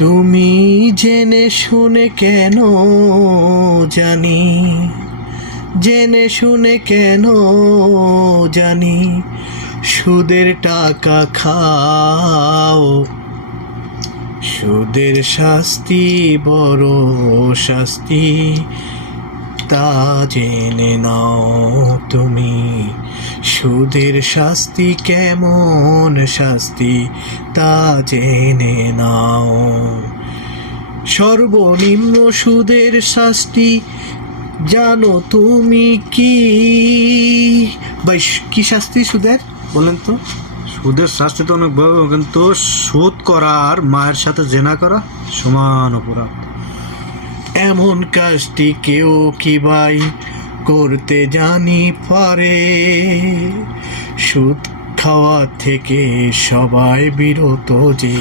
তুমি জেনে শুনে কেন জানি, জেনে শুনে কেন জানি সুদের টাকা খাও। সুদের শাস্তি বড় শাস্তি, তা জেনে নাও তুমি। সুদের শাস্তি কেমন শাস্তি, তা জেনে নাও। সর্বনিম্ন সুদের শাস্তি জানো তুমি কি? ভাই কি শাস্তি সুদের বলেন তো? সুদের শাস্তি তো অনেক বড়, কিন্তু সুদ করা আর মায়ের সাথে জেনা করা সমান অপরাধ। এমন কাজটি কেউ কি ভাই করতে জানি পারে? সুদ খাওয়া থেকে সবাই বিরত যে